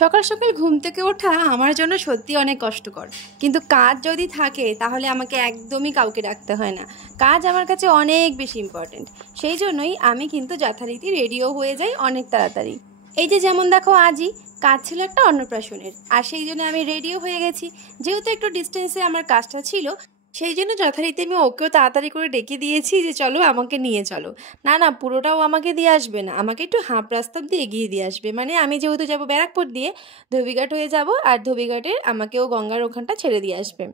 সকাল সকাল ঘুম থেকে ওঠা আমার জন্য সত্যি অনেক কষ্টকর, কিন্তু কাজ যদি থাকে তাহলে আমাকে একদমই কাউকে ডাকতে হয় না। কাজ আমার কাছে অনেক বেশি ইম্পর্টেন্ট, সেই জন্যই আমি কিন্তু যথারীতি রেডিও হয়ে যাই অনেক তাড়াতাড়ি। এই যে যেমন দেখো, আজই কাজ ছিল একটা অন্নপ্রাশনের, আর সেই জন্য আমি রেডিও হয়ে গেছি। যেহেতু একটু ডিস্টেন্সে আমার কাজটা ছিল, সেই জন্য যথারীতি আমি ওকেও তাড়াতাড়ি করে ডেকে দিয়েছি যে চলো আমাকে নিয়ে চলো। না না, পুরোটাও আমাকে দিয়ে আসবে না, আমাকে একটু হাফ রাস্তা দিয়ে এগিয়ে দিয়ে আসবে। মানে আমি যেহেতু যাবো ব্যারাকপুর দিয়ে, ধোবিঘাট হয়ে যাব, আর ধোবিঘাটের আমাকেও গঙ্গার ওখানটা ছেড়ে দিয়ে আসবে।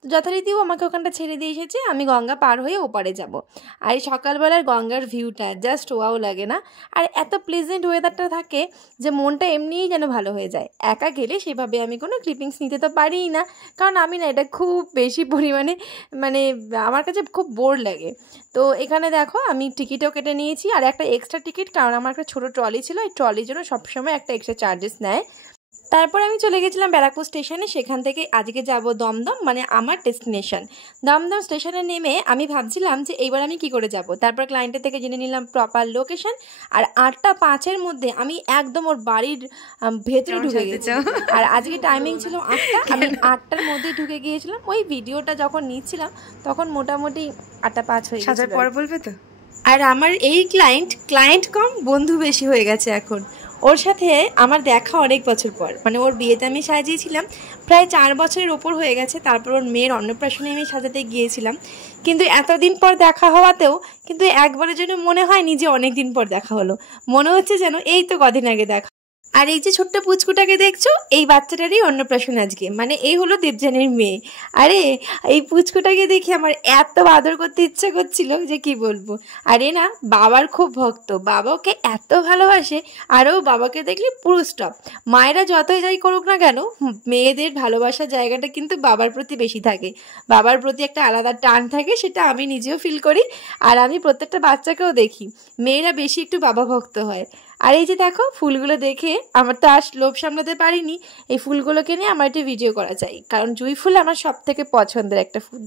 তো যথারীতিও আমাকে ওখানটা ছেড়ে দিয়ে এসেছে, আমি গঙ্গা পার হয়ে ওপারে যাব। আর এই সকালবেলার গঙ্গার ভিউটা জাস্ট ওয়াও লাগে না? আর এত প্লেজেন্ট ওয়েদারটা থাকে যে মনটা এমনিই যেন ভালো হয়ে যায়। একা গেলে সেভাবে আমি কোনো ক্লিপিংস নিতে তো পারিই না, কারণ আমি না এটা খুব বেশি পরিমাণে মানে আমার কাছে খুব বোর লাগে। তো এখানে দেখো আমি টিকিটও কেটে নিয়েছি, আর একটা এক্সট্রা টিকিট, কারণ আমার একটা ছোটো ট্রলি ছিল, এই ট্রলির জন্য সবসময় একটা এক্সট্রা চার্জেস নেয়। তারপর আমি চলে গেছিলাম ব্যারাকপুর স্টেশনে। সেখান থেকে আজকে যাব দমদম, মানে আমার ডেস্টিনেশন। দমদম স্টেশনে নেমে আমি ভাবছিলাম যে এইবার আমি কি করে যাব। তারপর ক্লায়েন্টের থেকে জেনে নিলাম প্রপার লোকেশন, আর 8টা 5-এর মধ্যে আমি একদম ওর বাড়ির ভেতরে ঢুকে গেছি। আর আজকে টাইমিং ছিল 8টা, আমি 8টার মধ্যেই ঢুকে গিয়েছিলাম। ওই ভিডিওটা যখন নিচ্ছিলাম তখন মোটামুটি 8টা 5 হয়ে গেছে। পর বলবে তো। আর আমার এই ক্লায়েন্ট কম বন্ধু বেশি হয়ে গেছে এখন। ওর সাথে আমার দেখা অনেক বছর পর, মানে ওর বিয়েতে আমি সাজিয়েছিলাম প্রায় 4 বছরের ওপর হয়ে গেছে। তারপর ওর মেয়ের অন্নপ্রাশনে আমি সাজাতে গিয়েছিলাম, কিন্তু এতদিন পর দেখা হওয়াতেও কিন্তু একবারের জন্য মনে হয়নি যে অনেক দিন পর দেখা হলো। মনে হচ্ছে যেন এই তো কদিন আগে দেখা। আর এই যে ছোট্ট পুচকুটাকে দেখছো, এই বাচ্চাটারই অন্নপ্রাশন আজকে, মানে এই হলো দেবযানীর মেয়ে। আরে এই পুচকুটাকে দেখে আমার এত আদর করতে ইচ্ছা করছিল যে কি বলবো। আরে না, বাবার খুব ভক্ত, বাবা ওকে এত ভালোবাসে। আরও বাবাকে দেখলে পুরো স্টপ। মায়েরা যতই যাই করুক না কেন, মেয়েদের ভালোবাসার জায়গাটা কিন্তু বাবার প্রতি বেশি থাকে। বাবার প্রতি একটা আলাদা টান থাকে, সেটা আমি নিজেও ফিল করি। আর আমি প্রত্যেকটা বাচ্চাকেও দেখি, মেয়েরা বেশি একটু বাবা ভক্ত হয়। আর এই যে দেখো ফুলগুলো দেখে আমার তো আর লোভ সামলাতে পারিনি। এই ফুলগুলোকে নিয়ে আমার একটি ভিডিও করা চাই, কারণ জুঁই ফুল আমার সব থেকে পছন্দের একটা ফুল।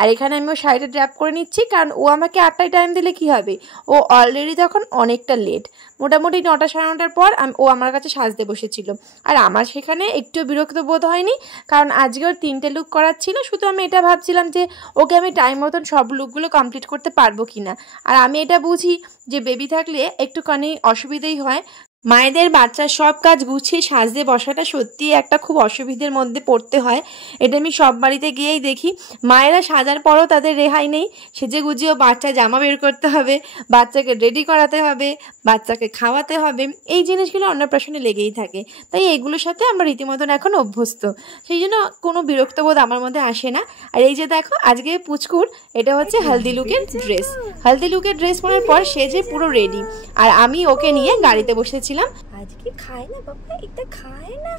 আর এখানে আমি ও শাড়িটা ড্র্যাপ করে নিচ্ছি, কারণ ও আমাকে 8টায় টাইম দিলে কি হবে, ও অলরেডি তখন অনেকটা লেট। মোটামুটি 9টা 9:30 পর ও আমার কাছে সাজতে বসেছিল। আর আমার সেখানে একটু বিরক্ত বোধ হয়নি, কারণ আজকে ওর 3টে লুক করার ছিল। শুধু আমি এটা ভাবছিলাম যে ওকে আমি টাইম মতন সব লুকগুলো কমপ্লিট করতে পারবো কি না। আর আমি এটা বুঝি যে বেবি থাকলে একটুখানি অসুবিধেই হয়। মায়েদের বাচ্চার সব কাজ গুছিয়ে সাজতে বসাটা সত্যি একটা খুব অসুবিধার মধ্যে পড়তে হয়। এটা আমি সব বাড়িতে গিয়েই দেখি, মায়েরা সাজার পরও তাদের রেহাই নেই। সেজে গুজিয়েও বাচ্চা জামা বের করতে হবে, বাচ্চাকে রেডি করাতে হবে, বাচ্চাকে খাওয়াতে হবে। এই জিনিসগুলো অন্নপ্রাশনে লেগেই থাকে। তাই এগুলোর সাথে আমরা রীতিমতন এখন অভ্যস্ত, সেই জন্য কোনো বিরক্তবোধ আমার মধ্যে আসে না। আর এই যে দেখো আজকে পুচকুর এটা হচ্ছে হালদি লুকের ড্রেস। হালদি লুকের ড্রেস পরার পর সেজে পুরো রেডি, আর আমি ওকে নিয়ে গাড়িতে বসেছিলাম। আজকে খায় না বাবা, এটা খায় না,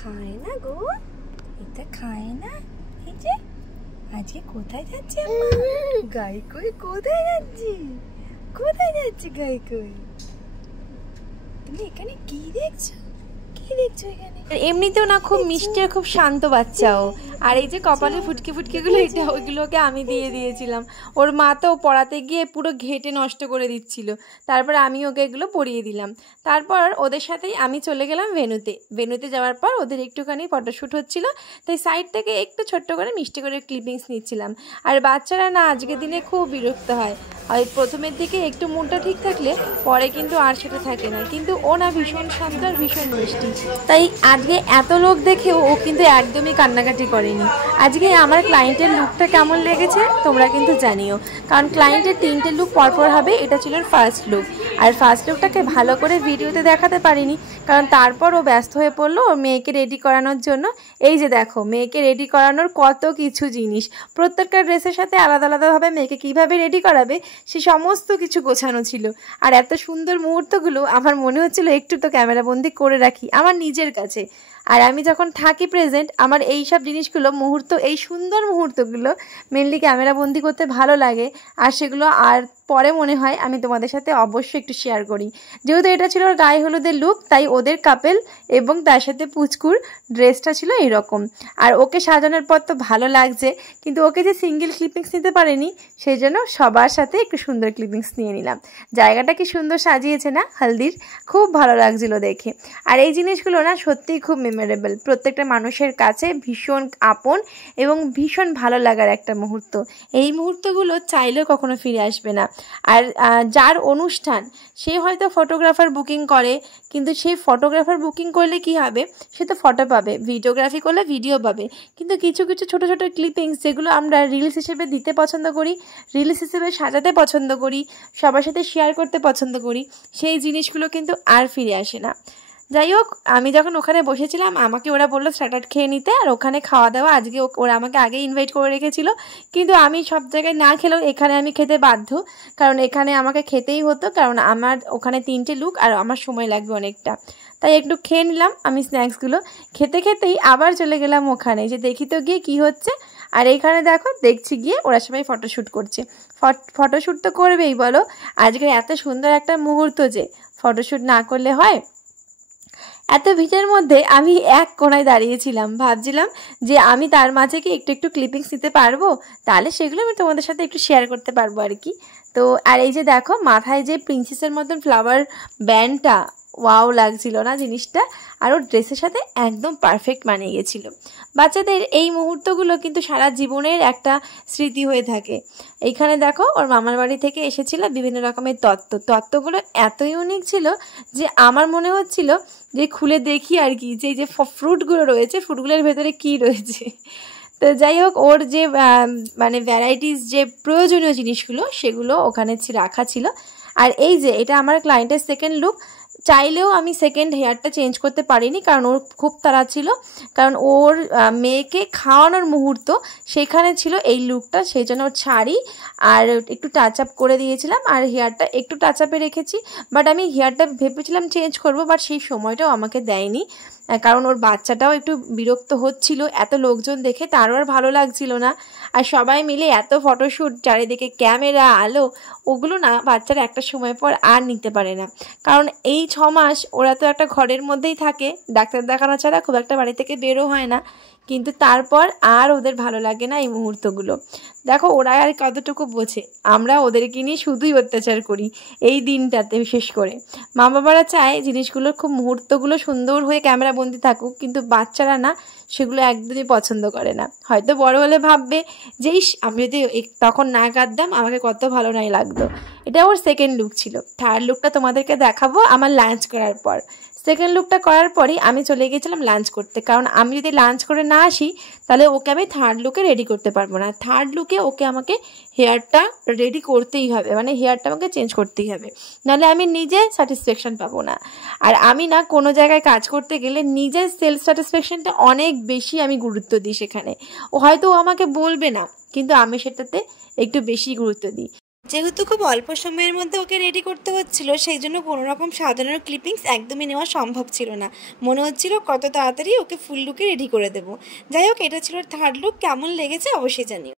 খায় না গো, এটা খায় না। এই যে আজকে কোথায় যাচ্ছি আম্মা? গাই কই কোথায় যাচ্ছি? কোথায় যাচ্ছি গাই কই? তুমি এখানে কি দেখছো? কি দেখছো এখানে? এমনিতেও না খুব মিষ্টি আর খুব শান্ত বাচ্চাও। আর এই যে কপালে ফুটকে ফুটকেগুলো, এটা ওইগুলোকে আমি দিয়ে দিয়েছিলাম। ওর মা তো পড়াতে গিয়ে পুরো ঘেটে নষ্ট করে দিচ্ছিল, তারপর আমি ওকে এগুলো পরিয়ে দিলাম। তারপর ওদের সাথেই আমি চলে গেলাম ভেন্যুতে যাওয়ার পর ওদের একটুখানি ফটোশ্যুট হচ্ছিল, তাই সাইড থেকে একটু ছোট্ট করে মিষ্টি করে ক্লিপিংস নিচ্ছিলাম। আর বাচ্চারা না আজকের দিনে খুব বিরক্ত হয়। আর প্রথমের দিকে একটু মনটা ঠিক থাকলে পরে কিন্তু আর সেটা থাকে না। কিন্তু ও না ভীষণ শান্ত আর ভীষণ মিষ্টি, তাই আজকে এত লোক দেখেও ও কিন্তু একদমই কান্নাকাটি করেনি। আজকে আমার ক্লায়েন্টের লুকটা কেমন লেগেছে তোমরা কিন্তু জানিও, কারণ ক্লায়েন্টের 3টে লুক পরপর হবে। এটা ছিল ফার্স্ট লুক, আর ফার্স্ট লুকটাকে ভালো করে ভিডিওতে দেখাতে পারিনি, কারণ তারপর ও ব্যস্ত হয়ে পড়লো ওর মেয়েকে রেডি করানোর জন্য। এই যে দেখো মেয়েকে রেডি করানোর কত কিছু জিনিস, প্রত্যেকটা ড্রেসের সাথে আলাদা আলাদাভাবে মেয়েকে কীভাবে রেডি করাবে সে সমস্ত কিছু গোছানো ছিল। আর এত সুন্দর মুহূর্তগুলো আমার মনে হচ্ছিল একটু তো ক্যামেরাবন্দি করে রাখি আমার নিজের কাছে। আর আমি যখন থাকি প্রেজেন্ট, আমার এই সব জিনিসগুলো এই সুন্দর মুহূর্তগুলো মেনলি ক্যামেরাবন্দি করতে ভালো লাগে। আর সেগুলো আর পরে মনে হয় আমি তোমাদের সাথে অবশ্যই একটু শেয়ার করি। যেহেতু এটা ছিল ওর গায়ে হলুদের লুক, তাই ওদের কাপেল এবং তার সাথে পুচকুর ড্রেসটা ছিল এইরকম। আর ওকে সাজানোর পর তো ভালো লাগছে, কিন্তু ওকে যে সিঙ্গেল ক্লিপিংস নিতে পারেনি, সেই জন্য সবার সাথে একটু সুন্দর ক্লিপিংস নিয়ে নিলাম। জায়গাটা কি সুন্দর সাজিয়েছে না হলদির, খুব ভালো লাগছিল দেখে। আর এই জিনিসগুলো না সত্যিই খুব মেমোরেবল, প্রত্যেকটা মানুষের কাছে ভীষণ আপন এবং ভীষণ ভালো লাগার একটা মুহূর্ত। এই মুহূর্তগুলো চাইলেও কখনো ফিরে আসবে না। আর যার অনুষ্ঠান সে হয়তো ফটোগ্রাফার বুকিং করে, কিন্তু সেই ফটোগ্রাফার বুকিং করলে কি হবে, সে তো ফটো পাবে, ভিডিওগ্রাফি করলে ভিডিও পাবে, কিন্তু কিছু কিছু ছোটো ছোটো ক্লিপিংস যেগুলো আমরা রিলস হিসেবে দিতে পছন্দ করি, রিলস হিসেবে সাজাতে পছন্দ করি, সবার সাথে শেয়ার করতে পছন্দ করি, সেই জিনিসগুলো কিন্তু আর ফিরে আসে না। যাই হোক, আমি যখন ওখানে বসেছিলাম আমাকে ওরা বললো স্টার্টার খেয়ে নিতে, আর ওখানে খাওয়া দাওয়া আজকে ওরা আমাকে আগে ইনভাইট করে রেখেছিল, কিন্তু আমি সব জায়গায় না খেলেও এখানে আমি খেতে বাধ্য, কারণ এখানে আমাকে খেতেই হতো, কারণ আমার ওখানে 3টে লুক আর আমার সময় লাগবে অনেকটা। তাই একটু খেয়ে নিলাম আমি স্ন্যাক্সগুলো। খেতে খেতেই আবার চলে গেলাম ওখানে, যে দেখি তো গিয়ে কী হচ্ছে। আর এইখানে দেখো দেখছি গিয়ে ওরা সবাই ফটোশ্যুট করছে। ফটোশ্যুট তো করবেই বলো, আজকের এত সুন্দর একটা মুহূর্ত, যে ফটোশ্যুট না করলে হয়। এত ভিড়ের মধ্যে আমি এক কোণায় দাঁড়িয়েছিলাম, ভাবছিলাম যে আমি তার মাঝে কি একটু একটু ক্লিপিংস নিতে পারবো, তাহলে সেগুলো আমি তোমাদের সাথে একটু শেয়ার করতে পারবো আর কি। তো আর এই যে দেখো মাথায় যে প্রিন্সেসের মতন ফ্লাওয়ার ব্যান্ডটা, ওয়াও লাগছিল না জিনিসটা, আর ওর ড্রেসের সাথে একদম পারফেক্ট মানিয়ে গেছিলো। বাচ্চাদের এই মুহূর্তগুলো কিন্তু সারা জীবনের একটা স্মৃতি হয়ে থাকে। এইখানে দেখো ওর মামার বাড়ি থেকে এসেছিল বিভিন্ন রকমের তত্ত্বগুলো এত ইউনিক ছিল যে আমার মনে হচ্ছিল যে খুলে দেখি আর কি, যে এই যে ফ্রুটগুলো রয়েছে, ফ্রুটগুলোর ভেতরে কি রয়েছে। তো যাই হোক, ওর যে মানে ভ্যারাইটিস যে প্রয়োজনীয় জিনিসগুলো সেগুলো ওখানে রাখা ছিল। আর এই যে এটা আমার ক্লায়েন্টের সেকেন্ড লুক। চাইলেও আমি সেকেন্ড হেয়ারটা চেঞ্জ করতে পারিনি, কারণ ওর খুব তাড়া ছিল, কারণ ওর মেয়েকে খাওয়ানোর মুহূর্ত সেখানে ছিল এই লুকটা, সেই জন্য ওর শাড়ি আর একটু টাচ আপ করে দিয়েছিলাম, আর হেয়ারটা একটু টাচ আপে রেখেছি। বাট আমি হেয়ারটা ভেবেছিলাম চেঞ্জ করব, বাট সেই সময়টাও আমাকে দেয়নি, কারণ ওর বাচ্চাটাও একটু বিরক্ত হচ্ছিল এত লোকজন দেখে, তারও আর ভালো লাগছিল না। আর সবাই মিলে এত ফটোশ্যুট, চারিদিকে ক্যামেরা, আলো, ওগুলো না বাচ্চারা একটা সময় পর আর নিতে পারে না, কারণ এই 6 মাস ওরা তো একটা ঘরের মধ্যেই থাকে, ডাক্তার দেখানো ছাড়া খুব একটা বাড়ি থেকে বেরো হয় না, কিন্তু তারপর আর ওদের ভালো লাগে না এই মুহূর্তগুলো। দেখো ওরা আর কতটুকু বোঝে, আমরা ওদেরকে নিয়ে শুধুই অত্যাচার করি এই দিনটাতে। বিশেষ করে মা বাবারা চায় জিনিসগুলো খুব মুহূর্তগুলো সুন্দর হয়ে ক্যামেরা বন্দি থাকুক, কিন্তু বাচ্চারা না সেগুলো একদমই পছন্দ করে না। হয়তো বড় হলে ভাববে যে আমি যদি তখন না কাঁদতাম আমাকে কত ভালো নাই লাগতো। এটা ওর সেকেন্ড লুক ছিল। থার্ড লুকটা তোমাদেরকে দেখাবো আমার লাঞ্চ করার পর। সেকেন্ড লুকটা করার পরেই আমি চলে গিয়েছিলাম লাঞ্চ করতে, কারণ আমি যদি লাঞ্চ করে না আসি তাহলে ওকে আমি থার্ড লুকে রেডি করতে পারবো না। থার্ড লুকে ওকে আমাকে হেয়ারটা রেডি করতেই হবে, মানে হেয়ারটা আমাকে চেঞ্জ করতেই হবে, নাহলে আমি নিজে স্যাটিসফ্যাকশান পাবো না। আর আমি না কোনো জায়গায় কাজ করতে গেলে নিজের সেলফ স্যাটিসফ্যাকশানটা অনেক বেশি আমি গুরুত্ব দিই সেখানে। হয়তো ও আমাকে বলবে না, কিন্তু আমি সেটাতে একটু বেশি গুরুত্ব দিই। যেহেতু খুব অল্প সময়ের মধ্যে ওকে রেডি করতে হচ্ছিল, সেই জন্য কোনো রকম সাজানোর ক্লিপিংস একদমই নেওয়া সম্ভব ছিল না। মনে হচ্ছিল কত তাড়াতাড়ি ওকে ফুল লুকে রেডি করে দেবো। যাই হোক, এটা ছিল থার্ড লুক। কেমন লেগেছে অবশ্যই জানিও।